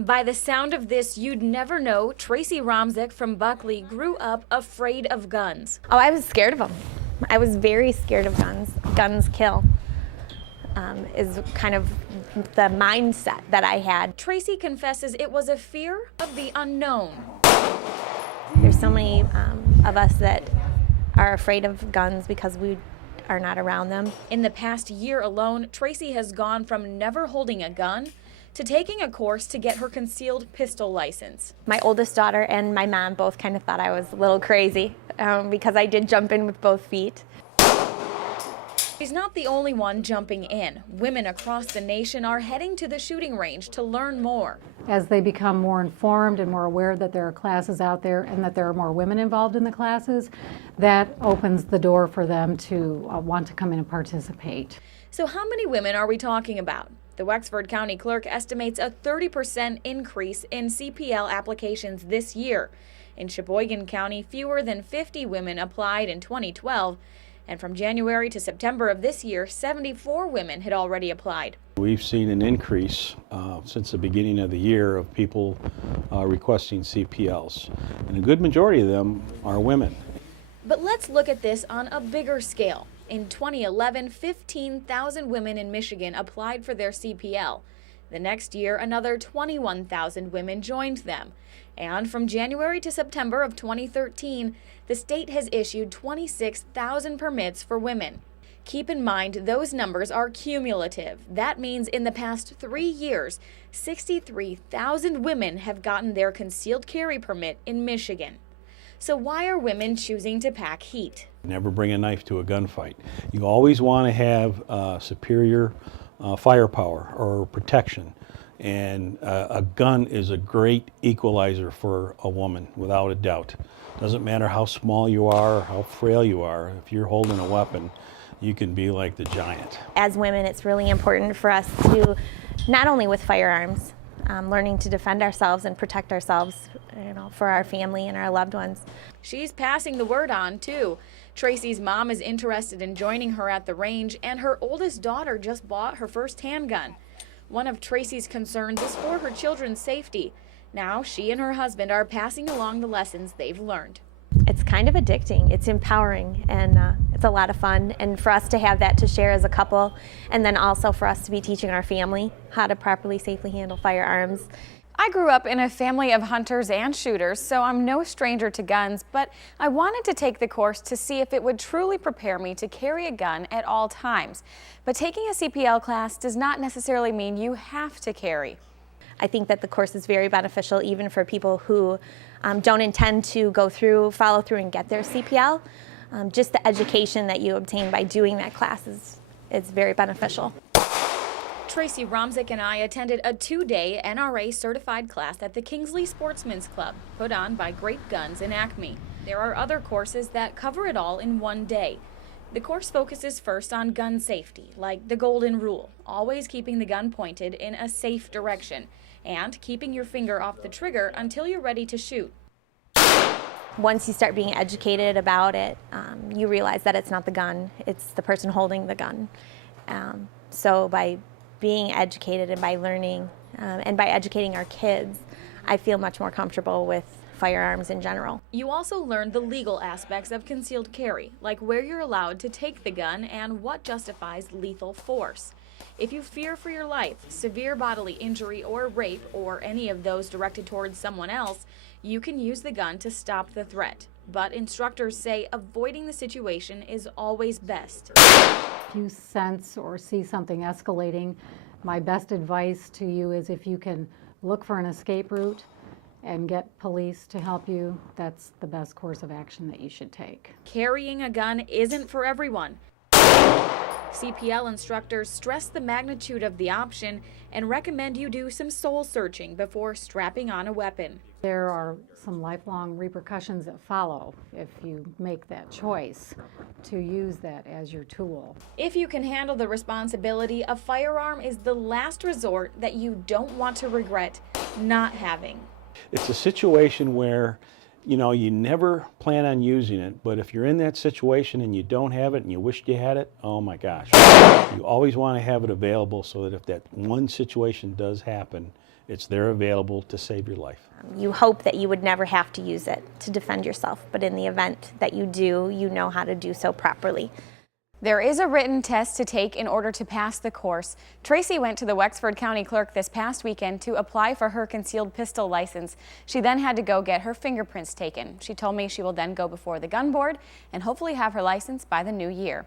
By the sound of this, you'd never know Tracy Romzik from Buckley grew up afraid of guns. Oh, I was scared of them. I was very scared of guns. Guns kill is kind of the mindset that I had. Tracy confesses it was a fear of the unknown. There's so many of us that are afraid of guns because we are not around them. In the past year alone, Tracy has gone from never holding a gun to taking a course to get her concealed pistol license. My oldest daughter and my mom both kind of thought I was a little crazy because I did jump in with both feet. She's not the only one jumping in. Women across the nation are heading to the shooting range to learn more. As they become more informed and more aware that there are classes out there and that there are more women involved in the classes, that opens the door for them to want to come in and participate. So how many women are we talking about? The Wexford County Clerk estimates a 30% increase in CPL applications this year. In Sheboygan County, fewer than 50 women applied in 2012. And from January to September of this year, 74 women had already applied. We've seen an increase since the beginning of the year of people requesting CPLs, and a good majority of them are women. But let's look at this on a bigger scale. In 2011, 15,000 women in Michigan applied for their CPL. The next year, another 21,000 women joined them. And from January to September of 2013, the state has issued 26,000 permits for women. Keep in mind, those numbers are cumulative. That means in the past 3 years, 63,000 women have gotten their concealed carry permit in Michigan. So why are women choosing to pack heat? Never bring a knife to a gunfight. You always want to have superior firepower or protection. And a gun is a great equalizer for a woman, without a doubt. Doesn't matter how small you are or how frail you are. If you're holding a weapon, you can be like the giant. As women, it's really important for us to, not only with firearms, learning to defend ourselves and protect ourselves, for our family and our loved ones. She's passing the word on, too. Tracy's mom is interested in joining her at the range, and her oldest daughter just bought her first handgun. One of Tracy's concerns is for her children's safety. Now she and her husband are passing along the lessons they've learned. It's kind of addicting. It's empowering, and it's a lot of fun. And for us to have that to share as a couple, and then also for us to be teaching our family how to properly, safely handle firearms. I grew up in a family of hunters and shooters, so I'm no stranger to guns, but I wanted to take the course to see if it would truly prepare me to carry a gun at all times. But taking a CPL class does not necessarily mean you have to carry. I think that the course is very beneficial even for people who don't intend to follow through and get their CPL. Just the education that you obtain by doing that class is very beneficial. Tracy Romzik and I attended a 2-day NRA certified class at the Kingsley Sportsman's Club, put on by Great Guns in Acme. There are other courses that cover it all in one day. The course focuses first on gun safety, like the golden rule, always keeping the gun pointed in a safe direction, and keeping your finger off the trigger until you're ready to shoot. Once you start being educated about it, you realize that it's not the gun, it's the person holding the gun. So by being educated and by learning and by educating our kids, I feel much more comfortable with firearms in general. You also learn the legal aspects of concealed carry, like where you're allowed to take the gun and what justifies lethal force. If you fear for your life, severe bodily injury or rape, or any of those directed towards someone else, you can use the gun to stop the threat. But instructors say avoiding the situation is always best. If you sense or see something escalating, my best advice to you is if you can look for an escape route and get police to help you, that's the best course of action that you should take. Carrying a gun isn't for everyone. CPL instructors stress the magnitude of the option and recommend you do some soul searching before strapping on a weapon. There are some lifelong repercussions that follow if you make that choice to use that as your tool. If you can handle the responsibility, a firearm is the last resort that you don't want to regret not having. It's a situation where, you never plan on using it, but if you're in that situation and you don't have it and you wished you had it, oh my gosh. You always want to have it available so that if that one situation does happen, It's there available to save your life. You hope that you would never have to use it to defend yourself, but in the event that you do, you know how to do so properly. There is a written test to take in order to pass the course. Tracy went to the Wexford County Clerk this past weekend to apply for her concealed pistol license. She then had to go get her fingerprints taken. She told me she will then go before the gun board and hopefully have her license by the new year.